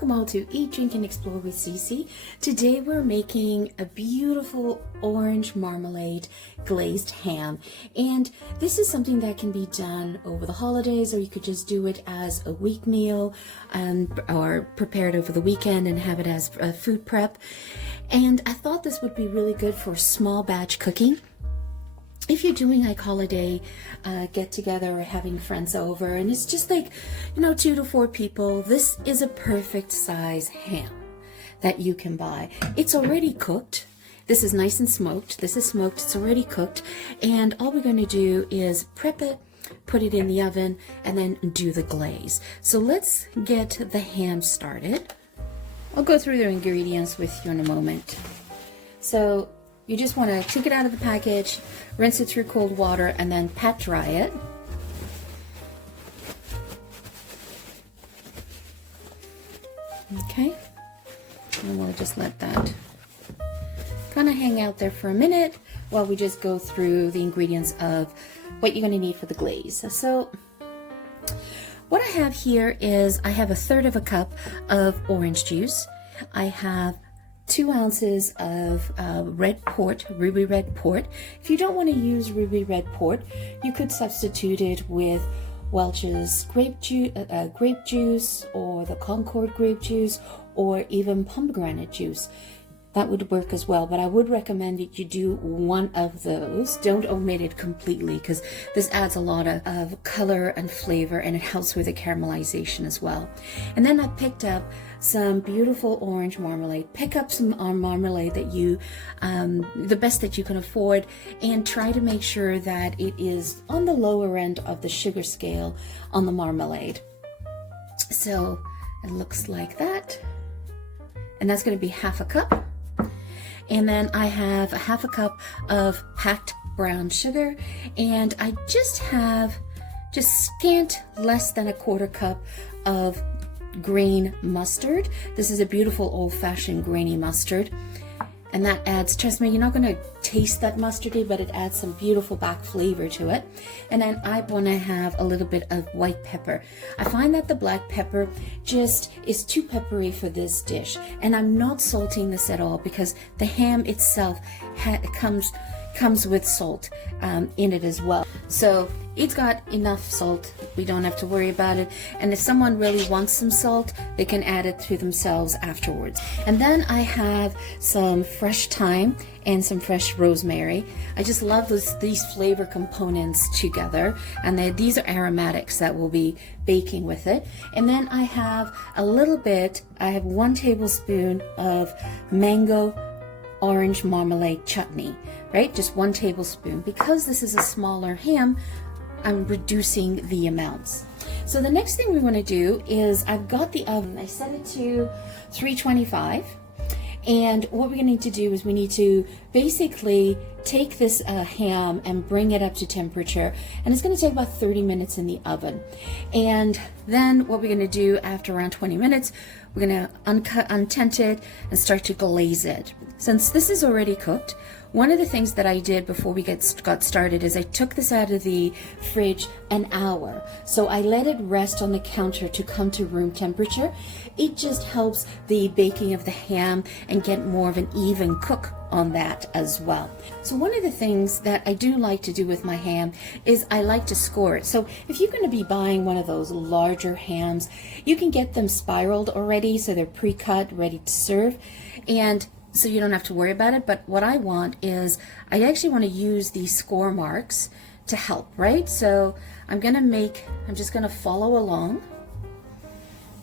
welcome all to Eat, Drink, and Explore with Cece. Today we're making a beautiful orange marmalade glazed ham, and this is something that can be done over the holidays, or you could just do it as a week meal or prepare it over the weekend and have it as a food prep. And I thought this would be really good for small batch cooking. If you're doing like holiday get together or having friends over and it's just like, 2 to 4 people, this is a perfect size ham that you can buy. It's already cooked. This is nice and smoked. This is smoked, it's already cooked. And all we're going to do is prep it, put it in the oven, and then do the glaze. So let's get the ham started. I'll go through the ingredients with you in a moment. So you just want to take it out of the package, rinse it through cold water, and then pat dry it. Okay, and we'll just let that kind of hang out there for a minute while we just go through the ingredients of what you're going to need for the glaze. So what I have here is I have 1/3 cup of orange juice. I have 2 ounces of red port, ruby red port. If you don't want to use ruby red port, you could substitute it with Welch's grape juice or the Concord grape juice, or even pomegranate juice. That would work as well, but I would recommend that you do one of those. Don't omit it completely, because this adds a lot of color and flavor, and it helps with the caramelization as well. And then I picked up some beautiful orange marmalade. Pick up some marmalade that you, the best that you can afford, and try to make sure that it is on the lower end of the sugar scale on the marmalade. So it looks like that. And that's going to be 1/2 cup. And then I have 1/2 cup of packed brown sugar, and I just have scant less than 1/4 cup of green mustard. This is a beautiful old-fashioned grainy mustard, and that adds, trust me, you're not going to taste that mustardy, but it adds some beautiful back flavor to it. And then I want to have a little bit of white pepper. I find that the black pepper just is too peppery for this dish, and I'm not salting this at all because the ham itself comes with salt in it as well. So it's got enough salt. We don't have to worry about it. And if someone really wants some salt, they can add it to themselves afterwards. And then I have some fresh thyme and some fresh rosemary. I just love these flavor components together, and these are aromatics that will be baking with it. And then I have I have 1 tablespoon of mango orange marmalade chutney, right? Just 1 tablespoon. Because this is a smaller ham, I'm reducing the amounts. So the next thing we want to do is, I've got the oven. I set it to 325. And what we're going to need to do is we need to basically take this ham and bring it up to temperature, and it's going to take about 30 minutes in the oven. And then what we're going to do after around 20 minutes, we're going to untent it and start to glaze it. Since this is already cooked, one of the things that I did before we got started is I took this out of the fridge an hour. So I let it rest on the counter to come to room temperature. It just helps the baking of the ham and get more of an even cook on that as well. So one of the things that I do like to do with my ham is I like to score it. So if you're going to be buying one of those larger hams, you can get them spiraled already, so they're pre-cut, ready to serve, and so you don't have to worry about it. But what I want is, I actually want to use these score marks to help, right? So I'm just going to follow along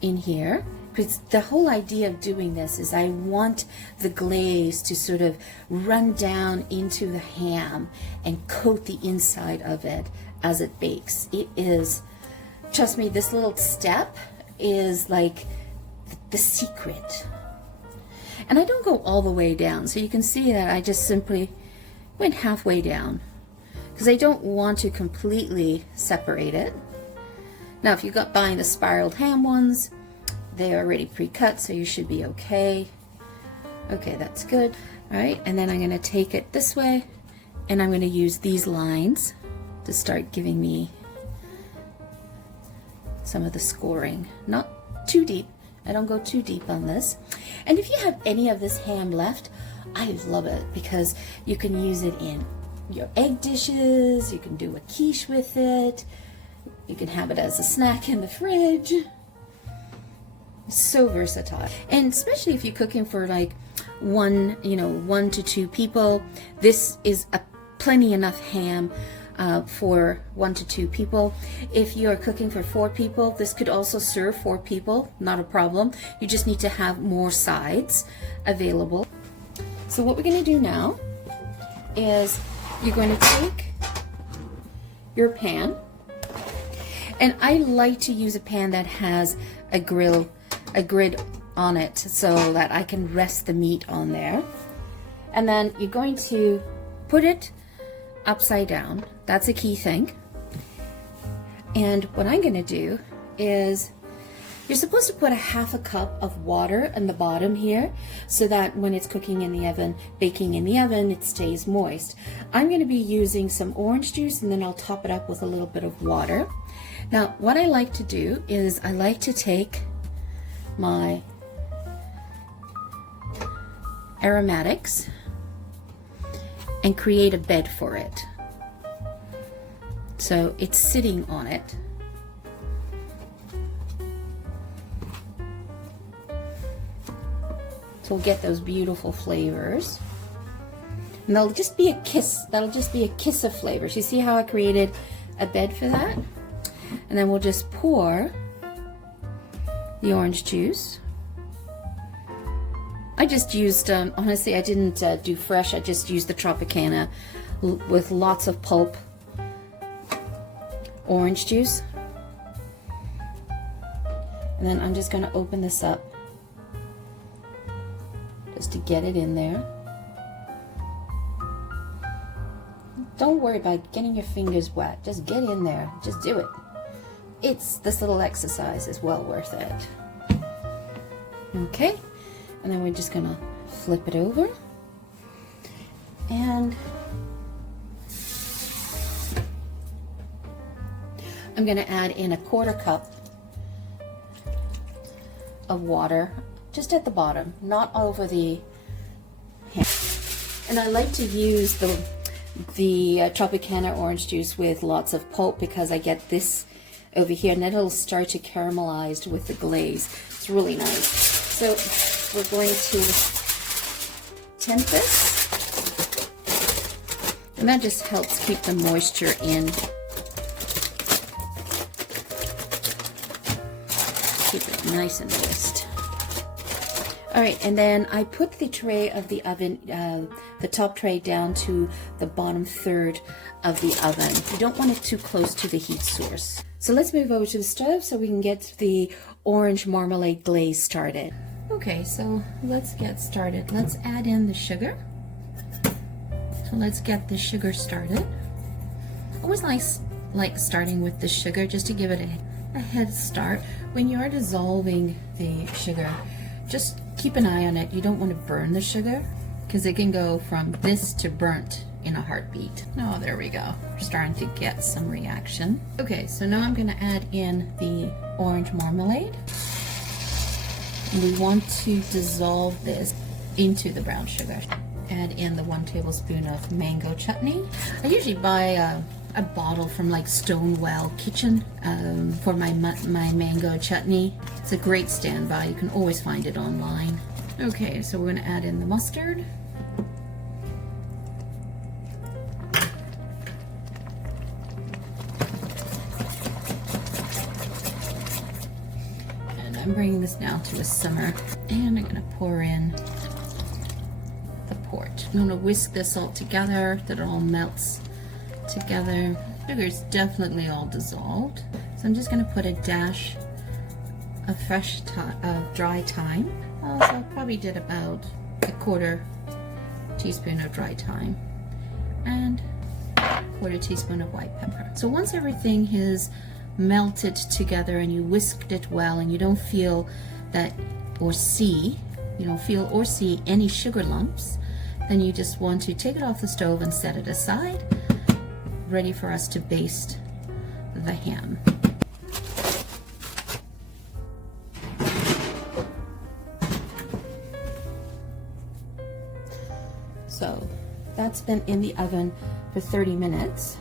in here, because the whole idea of doing this is I want the glaze to sort of run down into the ham and coat the inside of it as it bakes. It is, trust me, this little step is like the secret. And I don't go all the way down, so you can see that I just simply went halfway down, because I don't want to completely separate it. Now, if you got buying the spiraled ham ones, they're already pre-cut, so you should be okay. Okay, that's good. All right, and then I'm going to take it this way, and I'm going to use these lines to start giving me some of the scoring. Not too deep, I don't go too deep on this. And if you have any of this ham left, I love it because you can use it in your egg dishes, you can do a quiche with it, you can have it as a snack in the fridge. So versatile. And especially if you're cooking for like one to two people, this is a plenty enough ham for 1 to 2 people. If you're cooking for 4 people, this could also serve 4 people, not a problem. You just need to have more sides available. So what we're going to do now is you're going to take your pan, and I like to use a pan that has a grid on it so that I can rest the meat on there. And then you're going to put it upside down. That's a key thing. And what I'm going to do is, you're supposed to put a half a cup of water in the bottom here so that when it's cooking in the oven, baking in the oven, it stays moist. I'm going to be using some orange juice, and then I'll top it up with a little bit of water. Now, what I like to do is I like to take my aromatics and create a bed for it. So it's sitting on it. So we'll get those beautiful flavors. And that'll just be a kiss of flavors. You see how I created a bed for that? And then we'll just pour the orange juice. I just used, honestly, I didn't do fresh. I just used the Tropicana with lots of pulp orange juice. And then I'm just going to open this up just to get it in there. Don't worry about getting your fingers wet. Just get in there. Just do it. This little exercise is well worth it. Okay. And then we're just gonna flip it over, and I'm gonna add in a 1/4 cup of water just at the bottom, not over the ham. And I like to use the Tropicana orange juice with lots of pulp because I get this over here, and then it'll start to caramelize with the glaze. It's really nice. So we're going to temp this, and that just helps keep the moisture in. Keep it nice and moist. All right, and then I put the tray of the oven, the top tray down to the bottom third of the oven. You don't want it too close to the heat source. So let's move over to the stove so we can get the orange marmalade glaze started. Okay, so let's get started. Let's add in the sugar. So let's get the sugar started. I always like starting with the sugar just to give it a head start. When you are dissolving the sugar, just keep an eye on it. You don't want to burn the sugar because it can go from this to burnt in a heartbeat. Oh, there we go. We're starting to get some reaction. Okay, so now I'm going to add in the orange marmalade. And we want to dissolve this into the brown sugar. Add in the 1 tablespoon of mango chutney. I usually buy a bottle from like Stonewell Kitchen for my mango chutney. It's a great standby. You can always find it online. Okay, so we're going to add in the mustard. I'm bringing this now to a simmer, and I'm going to pour in the port. I'm going to whisk this all together, that it all melts together. Sugar is definitely all dissolved, so I'm just going to put a dash of fresh dry thyme. So I probably did about a 1/4 teaspoon of dry thyme and 1/4 teaspoon of white pepper. So once everything is melted together and you whisked it well, and you don't feel that or see any sugar lumps, then you just want to take it off the stove and set it aside, ready for us to baste the ham. So that's been in the oven for 30 minutes.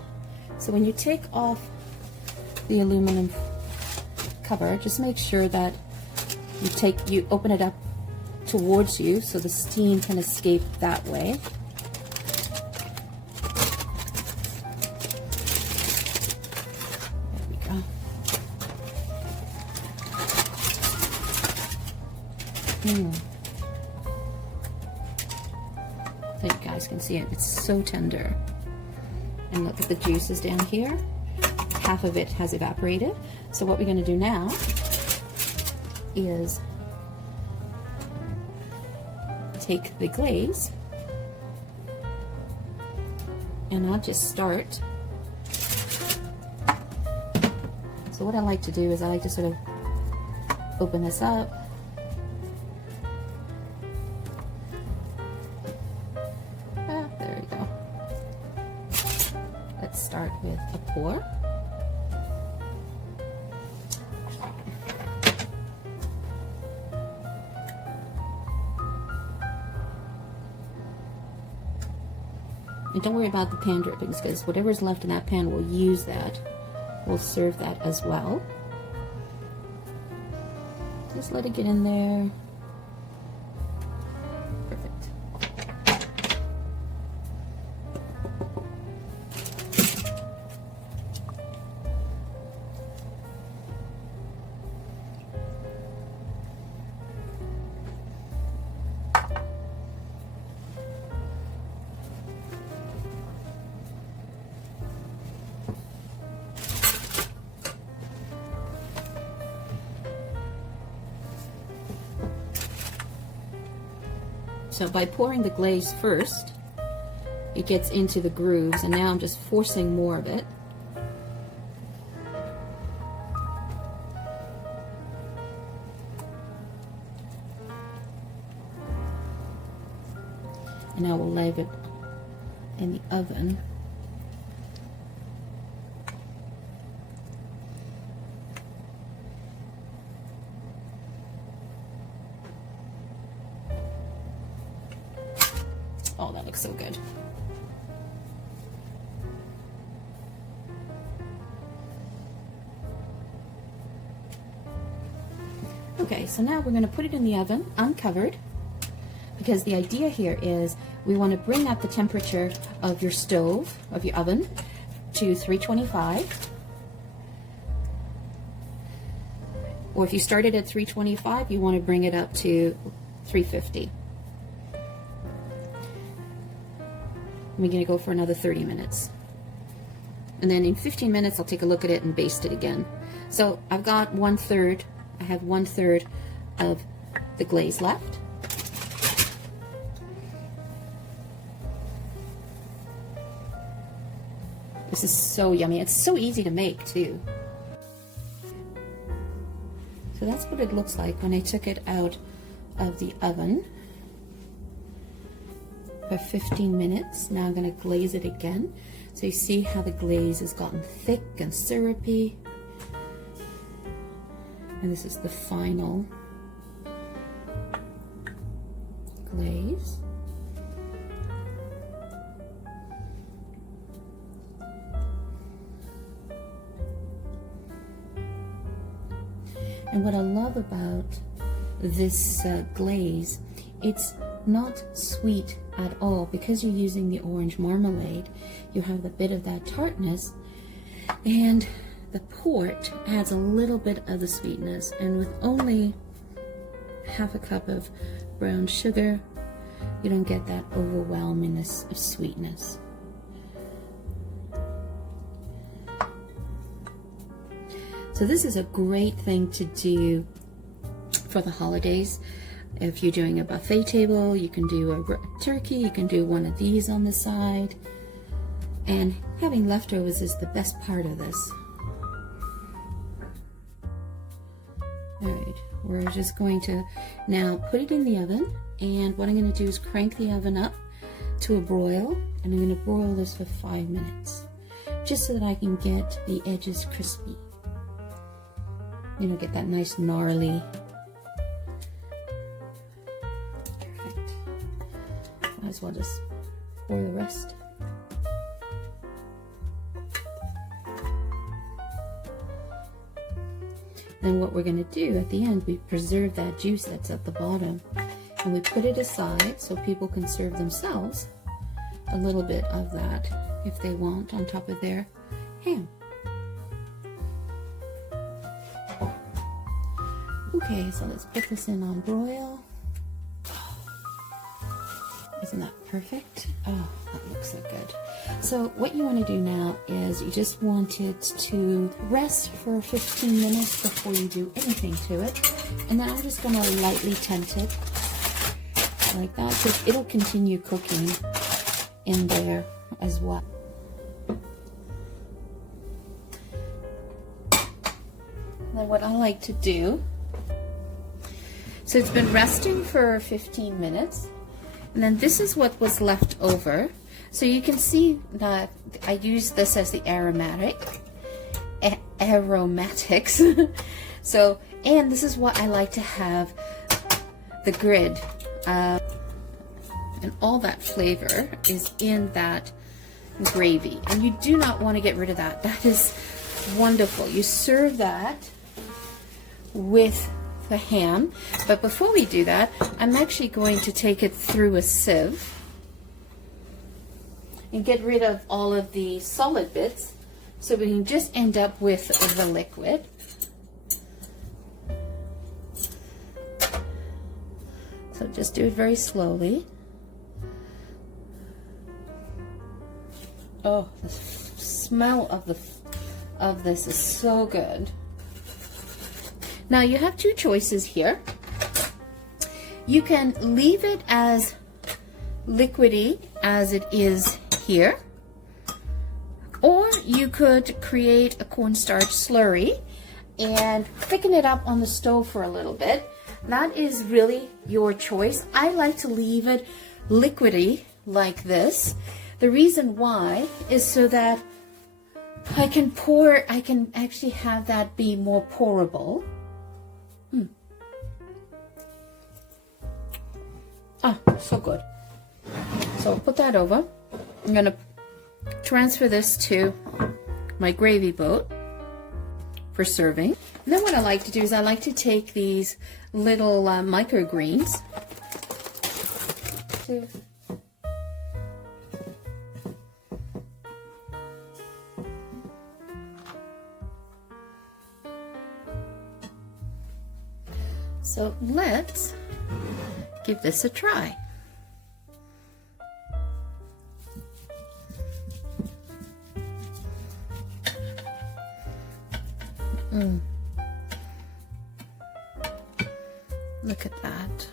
So when you take off the aluminum cover, just make sure that you open it up towards you so the steam can escape that way. There we go. So you guys can see it, it's so tender. And look at the juices down here. Half of it has evaporated. So what we're going to do now is take the glaze, and I'll just start. So what I like to do is I like to sort of open this up. There we go. Let's start with a pour. And don't worry about the pan drippings, because whatever's left in that pan, we'll use that. We'll serve that as well. Just let it get in there. Perfect. So by pouring the glaze first, it gets into the grooves, and now I'm just forcing more of it. And now we'll leave it in the oven. Oh, that looks so good. Okay, so now we're going to put it in the oven uncovered, because the idea here is we want to bring up the temperature of your stove, of your oven, to 325. Or if you started at 325, you want to bring it up to 350. We're going to go for another 30 minutes. And then in 15 minutes, I'll take a look at it and baste it again. So I've got 1/3, I have 1/3 of the glaze left. This is so yummy. It's so easy to make too. So that's what it looks like when I took it out of the oven for 15 minutes. Now I'm going to glaze it again. So you see how the glaze has gotten thick and syrupy. And this is the final glaze. And what I love about this glaze, it's not sweet at all. Because you're using the orange marmalade, you have a bit of that tartness, and the port adds a little bit of the sweetness. And with only half a cup of brown sugar, you don't get that overwhelmingness of sweetness. So this is a great thing to do for the holidays. If you're doing a buffet table, you can do a turkey, you can do one of these on the side. And having leftovers is the best part of this. Alright, we're just going to now put it in the oven, and what I'm going to do is crank the oven up to a broil, and I'm going to broil this for 5 minutes, just so that I can get the edges crispy. You know, get that nice gnarly. Perfect. Might as well just pour the rest. Then what we're going to do at the end, we preserve that juice that's at the bottom, and we put it aside so people can serve themselves a little bit of that if they want on top of their ham. Okay, so let's put this in on broil. Isn't that perfect? Oh, that looks so good. So what you want to do now is you just want it to rest for 15 minutes before you do anything to it. And then I'm just going to lightly tent it like that, because it'll continue cooking in there as well. Then what I like to do, so it's been resting for 15 minutes. And then this is what was left over. So you can see that I use this as the aromatics. So, and this is what I like to have the grid. And all that flavor is in that gravy. And you do not want to get rid of that. That is wonderful. You serve that with the ham, but before we do that, I'm actually going to take it through a sieve and get rid of all of the solid bits so we can just end up with the liquid. So just do it very slowly. Oh, the smell of this is so good. Now you have two choices here. You can leave it as liquidy as it is here, or you could create a cornstarch slurry and thicken it up on the stove for a little bit. That is really your choice. I like to leave it liquidy like this. The reason why is so that I can actually have that be more pourable. Ah, so good. So I'll put that over. I'm gonna transfer this to my gravy boat for serving. And then what I like to do is I like to take these little microgreens. So let's give this a try. Look at that.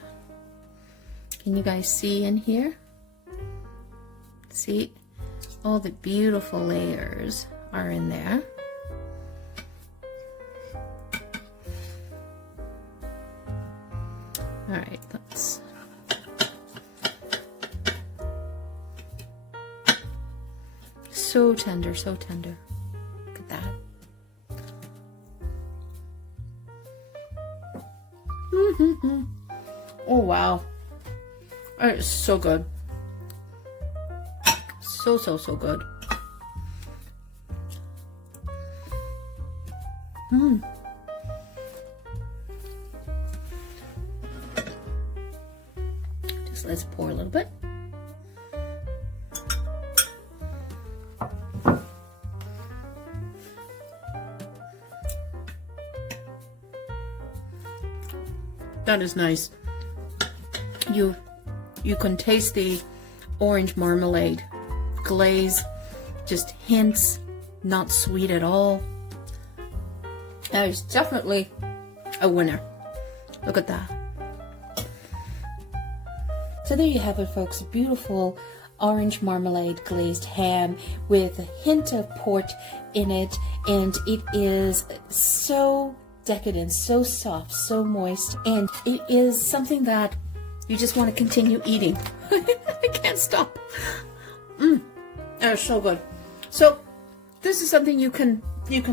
Can you guys see in here? See? All the beautiful layers are in there. All right, let's so tender, so tender. Look at that. Oh wow, it's so good. So good. Just let's pour a little bit. That is nice. You can taste the orange marmalade glaze, just hints, not sweet at all. That is definitely a winner. Look at that. So there you have it, folks. A beautiful orange marmalade glazed ham with a hint of port in it, and it is so decadent, so soft, so moist, and it is something that you just want to continue eating. I can't stop. It's so good. So this is something you can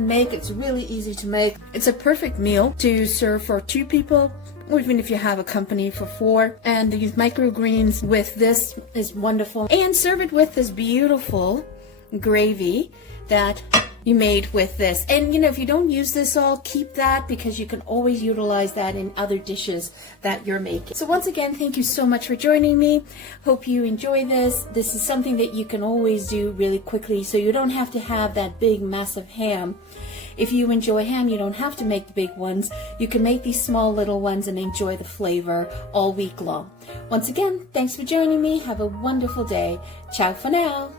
make. It's really easy to make. It's a perfect meal to serve for 2 people or even if you have a company for 4. And these microgreens with this is wonderful. And serve it with this beautiful gravy that you made with this. And if you don't use this all, keep that, because you can always utilize that in other dishes that you're making. So once again, thank you so much for joining me. Hope you enjoy this. This is something that you can always do really quickly, so you don't have to have that big massive ham. If you enjoy ham, you don't have to make the big ones. You can make these small little ones and enjoy the flavor all week long. Once again, thanks for joining me. Have a wonderful day. Ciao for now.